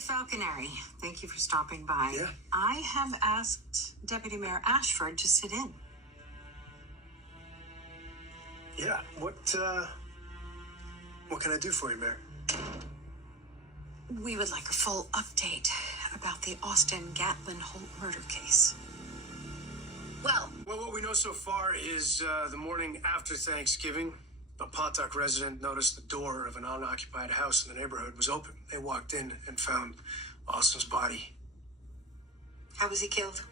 Falconary, thank you for stopping by. Yeah. I have asked Deputy Mayor Ashford to sit in. Yeah, what can I do for you, Mayor? We would like a full update about the Austin Gatlin Holt murder case. Well, what we know so far is the morning after Thanksgiving, a Pontoc resident noticed the door of an unoccupied house in the neighborhood was open. They walked in and found Austin's body. How was he killed?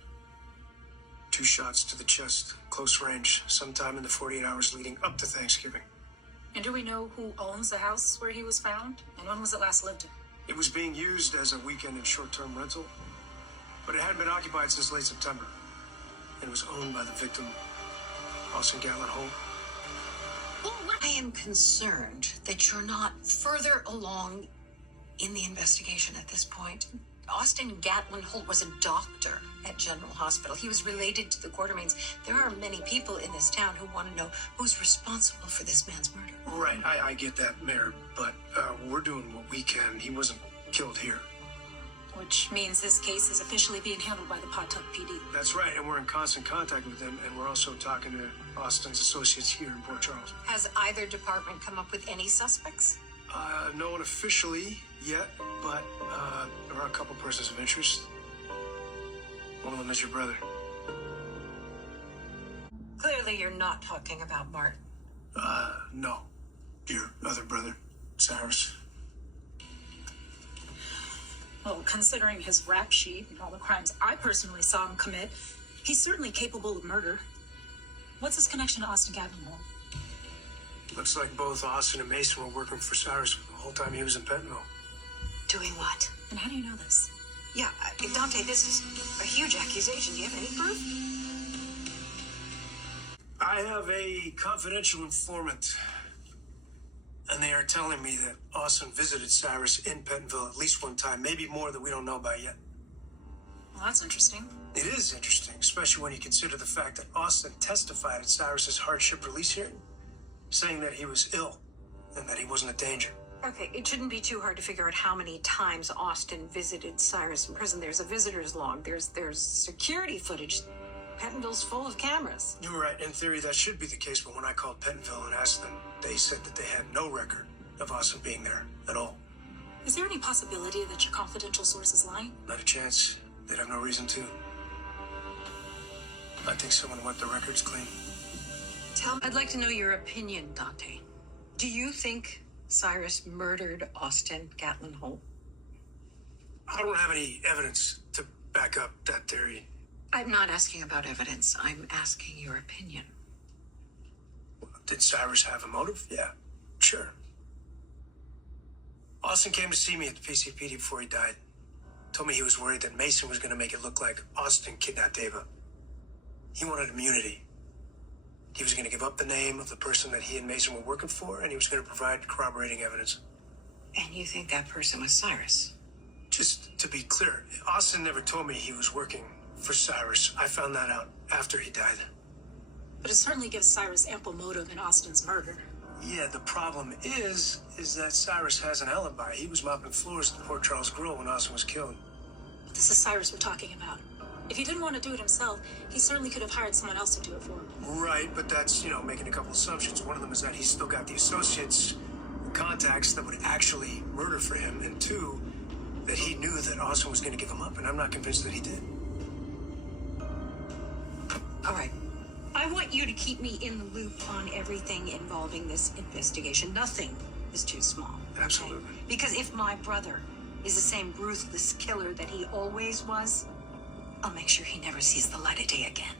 2 shots to the chest, close range, sometime in the 48 hours leading up to Thanksgiving. And do we know who owns the house where he was found? And when was it last lived in? It was being used as a weekend and short-term rental, but it hadn't been occupied since late September. And it was owned by the victim, Austin Gatlin Holt. I am concerned that you're not further along in the investigation at this point. Austin Gatlin Holt was a doctor at General Hospital. He was related to the Quartermains. There are many people in this town who want to know who's responsible for this man's murder. Right, I get that, Mayor, but we're doing what we can. He wasn't killed here. Which means this case is officially being handled by the Pontoc PD. That's right, and we're in constant contact with them, and we're also talking to Austin's associates here in Port Charles. Has either department come up with any suspects? No one officially yet, but there are a couple persons of interest. One of them is your brother. Clearly you're not talking about Martin. No. Your other brother, Cyrus. Well, considering his rap sheet and all the crimes I personally saw him commit, he's certainly capable of murder. What's his connection to Austin Gatlin Holt? Looks like both Austin and Mason were working for Cyrus the whole time he was in Pentonville. Doing what? And how do you know this? Yeah, Dante, this is a huge accusation. Do you have any proof? I have a confidential informant, and they are telling me that Austin visited Cyrus in Pentonville at least one time, maybe more that we don't know about yet. Well, that's interesting. It is interesting, especially when you consider the fact that Austin testified at Cyrus's hardship release hearing, saying that he was ill and that he wasn't a danger. Okay, it shouldn't be too hard to figure out how many times Austin visited Cyrus in prison. There's a visitor's log. There's security footage. Pentonville's full of cameras. You're right. In theory, that should be the case, but when I called Pentonville and asked them, they said that they had no record of Austin being there at all. Is there any possibility that your confidential source is lying? Not a chance. They'd have no reason to. I think someone wiped the records clean. I'd like to know your opinion, Dante. Do you think Cyrus murdered Austin Gatlin Holt? I don't have any evidence to back up that theory. I'm not asking about evidence. I'm asking your opinion. Did Cyrus have a motive? Yeah, sure. Austin came to see me at the PCPD before he died. Told me he was worried that Mason was going to make it look like Austin kidnapped Ava. He wanted immunity. He was going to give up the name of the person that he and Mason were working for, and he was going to provide corroborating evidence. And you think that person was Cyrus? Just to be clear, Austin never told me he was working for Cyrus. I found that out after he died. But it certainly gives Cyrus ample motive in Austin's murder. Yeah, the problem is that Cyrus has an alibi. He was mopping floors at the Port Charles Grill when Austin was killed. But this is Cyrus we're talking about. If he didn't want to do it himself, he certainly could have hired someone else to do it for him. Right, but that's, making a couple assumptions. One of them is that he's still got the associates, the contacts that would actually murder for him. And 2, that he knew that Austin was going to give him up, and I'm not convinced that he did. All right. I want you to keep me in the loop on everything involving this investigation. Nothing is too small. Okay? Absolutely. Because if my brother is the same ruthless killer that he always was, I'll make sure he never sees the light of day again.